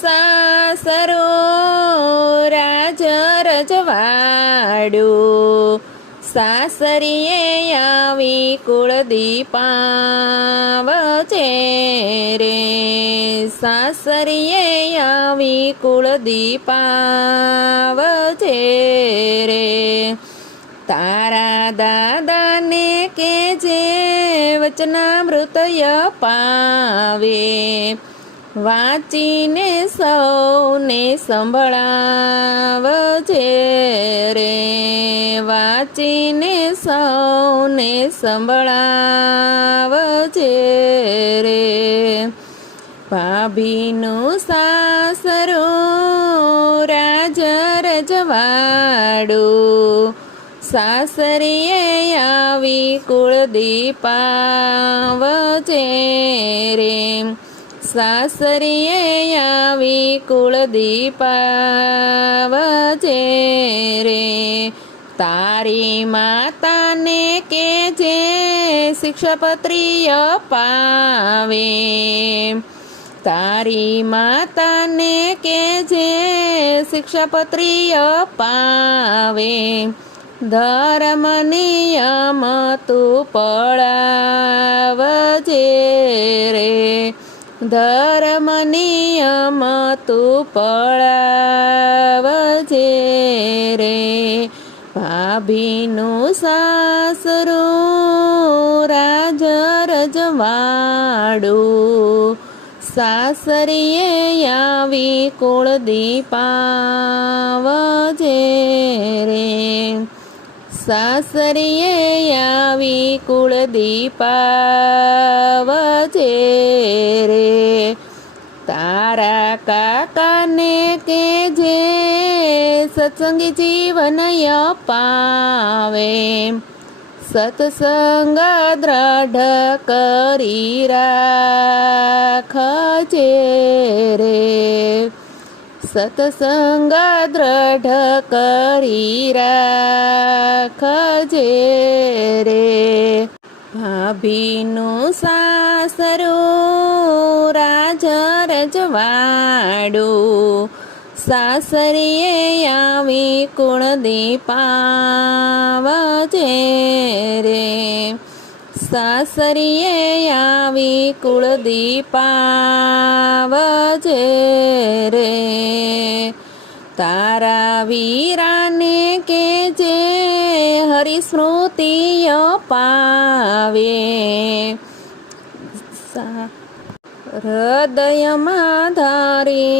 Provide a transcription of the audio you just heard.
સાસરો રાજ રજવાડું સાસરીએ આવી કુળદીપાવચે રે સાસરીએ આવી કુળદીપાવચે રે તારા દાદાને કે જે વચનામૃત પાવે વાંચીને સૌને સંભળાવજે રે. વાંચીને સૌને સંભળાવજે રે. ભાભીનું સાસરું રાજ રજવાડું સાસરીએ આવી કુળદીપાવજે રે. સાસરીએ આવી કુળદીપાવજે રે. તારી માતાને કે જે શિક્ષાપત્રીય પાવે? તારી માતાને કે જે શિક્ષાપત્રીય પાવે? ધર્મ નિયમ તું પડાવજે રે ધર્મ નિયમ તું પળાવજે રે. ભાભીનું સાસરું રાજ રજવાડું સાસરીએ આવી કુળદીપાવજે રે. સાસરીએ આવી કુળદીપાવજે તારા કાકાને કે જે સત્સંગી જીવન અપાવે. સત્સંગ દ્રઢ કરી રાખજે રે. સત્સંગ દ્રઢ કરી રાખજે રે. ભાભીનું સાસરું રાજ રજવાડું સાસરીએ આવી કુળદીપાવજે રે સાસરીએ આવી કુળ દીપાવજે રે તારા વીરાને કે જે હરિસ્મૃતિય પાવે સા- હૃદયમાં ધારી